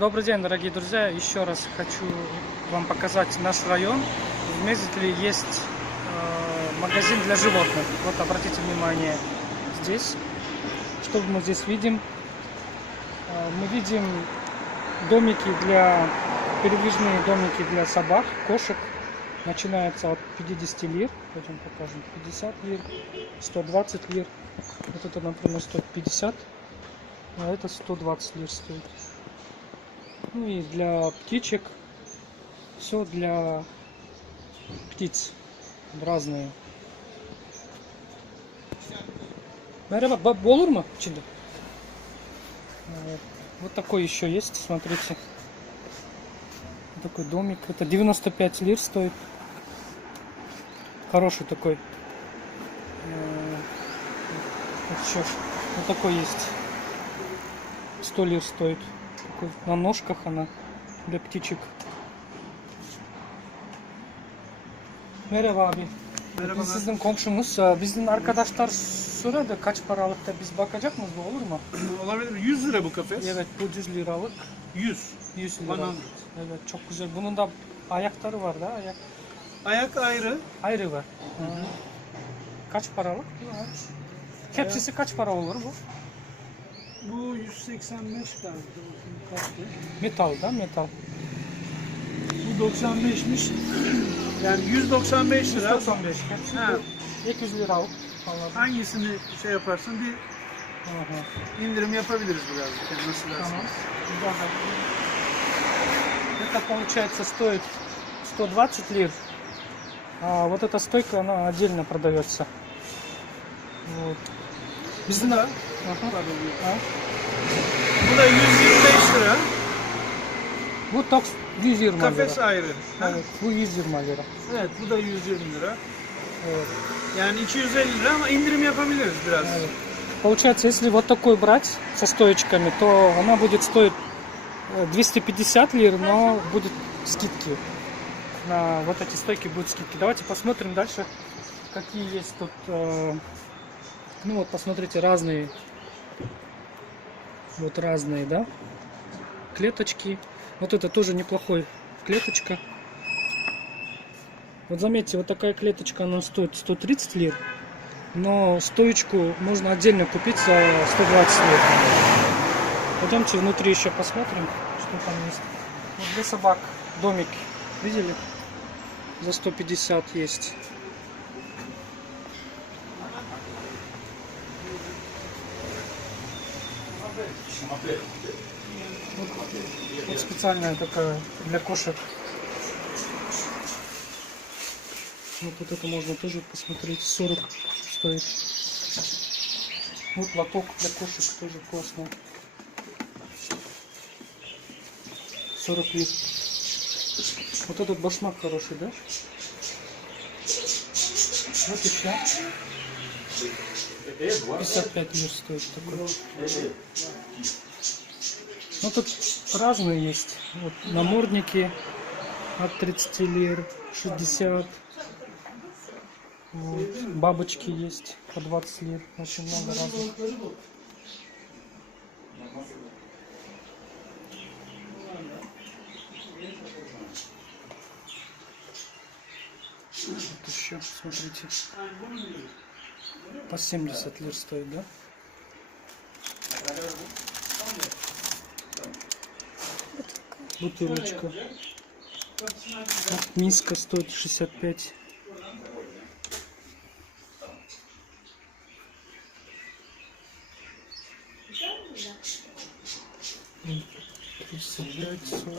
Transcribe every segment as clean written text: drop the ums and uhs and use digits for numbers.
Добрый день, дорогие друзья! Еще раз хочу вам показать наш район. В Мезитле есть магазин для животных. Вот обратите внимание здесь. Что мы здесь видим? Мы видим передвижные домики для собак, кошек. Начинается от 50 лир. Пойдем покажем. 50 лир, 120 лир. Вот это, например, стоит 50, а это 120 лир стоит. Ну и для птичек, все для птиц разные. Merhaba, olur mu içinde? Вот такой еще есть, смотрите. Такой домик. Это 95 лир стоит. Хороший такой. Вот такой есть. 100 лир стоит. Такой, на ножках она для птичек. Merhaba abi. Merhabalar. Biz sizin komşumuz. Bizim arkadaşlar soruyordu kaç paralıkta biz bakacak mıyız, bu olur mu? Olabilir mi? 100 lira bu kafes. Evet, bu 100 liralık. 100. 100 Bana- lira. Evet, çok güzel. Bunun da ayakları var da. Ayak ayrı. Ayrı var. Kaç paralık? Hepsisi kaç para olur bu? Bu 185 galiba. Kaçtı? Metal da metal. Bu 95'miş. Yani 195 lira. 195. Hepsi Ha. 200 liralık falan. Hangisini şey yaparsın bir Ага. indirim yapabiliriz birazcık. Yani nasıl dersin? Tamam. Да, да. Это получается стоит 120 лир. А вот эта стойка, она отдельно продается. Вот. Bizim da- Aha. Ha. Bu da 125 lira. Bu 120 Kafes lira. ayrı. Ha? Evet, bu 120 lira. Evet, bu da 120 lira. Evet. Yani 250 lira ama indirim yapabiliriz biraz. Evet. Получается, если вот такой брать со стоечками, то она будет стоить 250 лир, но будет скидки. На вот эти стойки будут скидки. Давайте посмотрим дальше, какие есть тут. Ну вот, посмотрите, разные. Вот разные, да? Клеточки. Вот это тоже неплохой клеточка. Вот заметьте, вот такая клеточка, она стоит 130 лир. Но стоечку можно отдельно купить за 120 лир. Пойдемте внутри еще посмотрим, что там есть. Вот для собак домики. Видели? За 150 есть. Вот специальная такая для кошек. Вот это можно тоже посмотреть. 40 стоит. Вот лоток для кошек тоже классный. 40 лир. Вот этот башмак хороший, да? Вот еще. 55 лир стоит такой. Ну тут разные есть. Вот намордники от 30 лир, 60. Вот. Бабочки есть по 20 лир. Очень много разных. Вот еще, смотрите. По 70 лир стоит, да? Бутылочка. Вот миска стоит 65. М, 35, 40.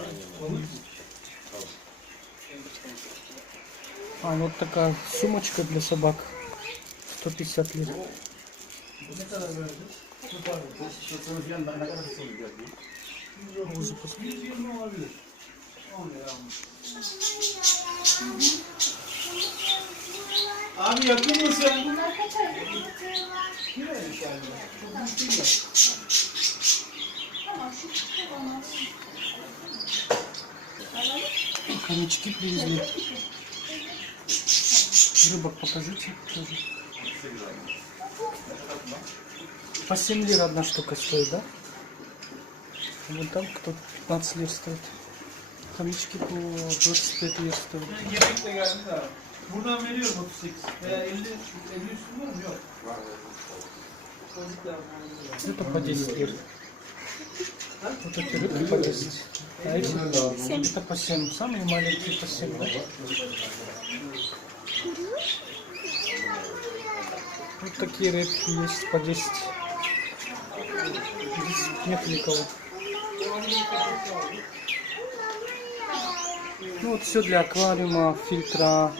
А, вот такая сумочка для собак. 150 лир. Abi yakın mısın? Хомячки привезли. Рыбок покажите тоже. По 7 лир одна штука стоит, да? Вон там кто 15 лир стоит. Хомячки по 25 лир стоят. Yemek de geldi de abi. Buradan veriyorum 38. Veya 50 üstü var mı? Yok. Это по 10 лир. Вот эти рыбки по 10. А эти это по 7. Самые маленькие по 7. Да? Вот такие рыбки есть по 10. Здесь нет никого. Ну вот все для аквариума, фильтра,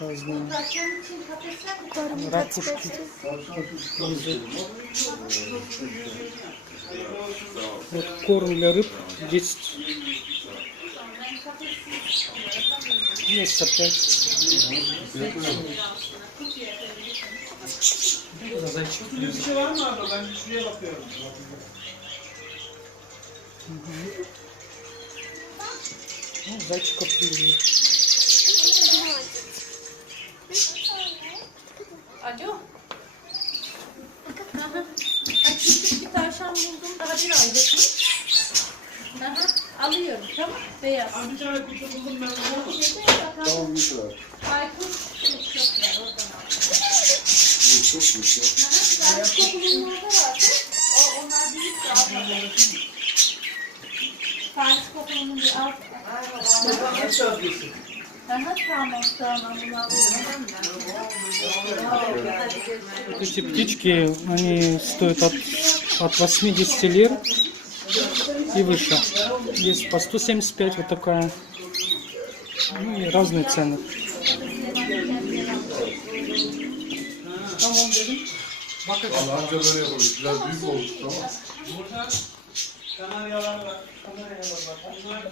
разные ракушки. Вот внизу. Вот корм для рыб 10. Есть опять. Зайчик. Kötü bir şey var mı abi? Ben şuraya bakıyorum. Ну, зайчиков привели. Alo. Aha. Ay, küçük bir tavşan buldum. Daha bir aylık. Aha. Alıyorum. Tamam. Beyaz. Abi bir tane kutu buldum ben. Tamam. Baykuş. Çok var. Oradan aldım. Beyaz kokulunun orada vardı. Onlar büyük de aldım. Paris kokulunun bir alt. Kaç saat geçsin? Aha, tamam. Tamam. Bunu alıyorum. Эти птички, они стоят от 80 лир и выше. Есть по 175 вот такая. Ну и разные цены. Anca böyle yapabiliriz. Biraz büyük olmuş tamam. Burada kanaryalar var. Kanaryalar var. Bunlar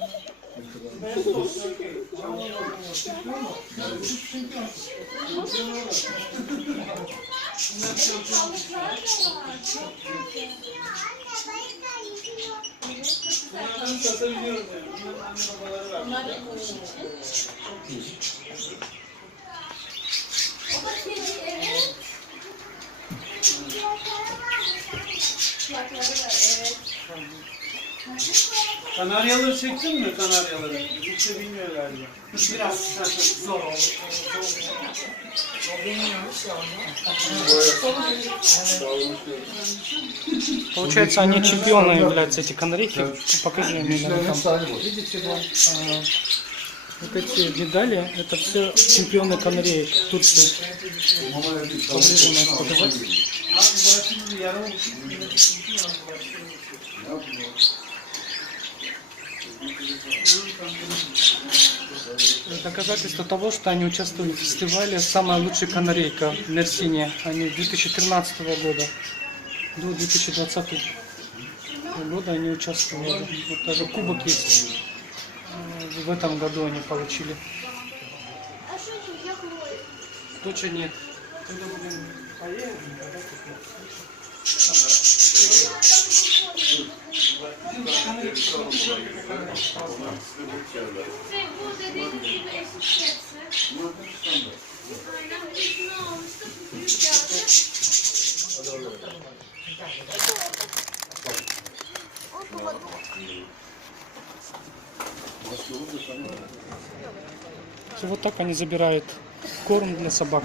bunlardan satabiliyoruz yani. Bunların anne babaları var. Onlar da koyun için. O da kedi, evet. Kulakları var, evet. Kanaryaları çektin mi kanaryaları? Hiç de bilmiyor galiba. Biraz zor oldu. Получается, они чемпионы являются, эти канарейки. Покажи мне на İşlerin там. hepsi aynı bu. Видите, вот эти медали, это все чемпионы канареек Турции. Mama evde Поближе надо показать. Abi burası şimdi yarım olmuş. Доказательство того, что они участвовали в фестивале «Самая лучшая канарейка» в Мерсине. Они 2013 года до 2020 года они участвовали. Вот даже кубок есть. В этом году они получили. Точно нет. Когда будем поедем, тогда купим. Bu dediğiniz gibi eşit hepsi. Aynen birisini almıştık. Büyük geldi. И вот так они забирают корм для собак.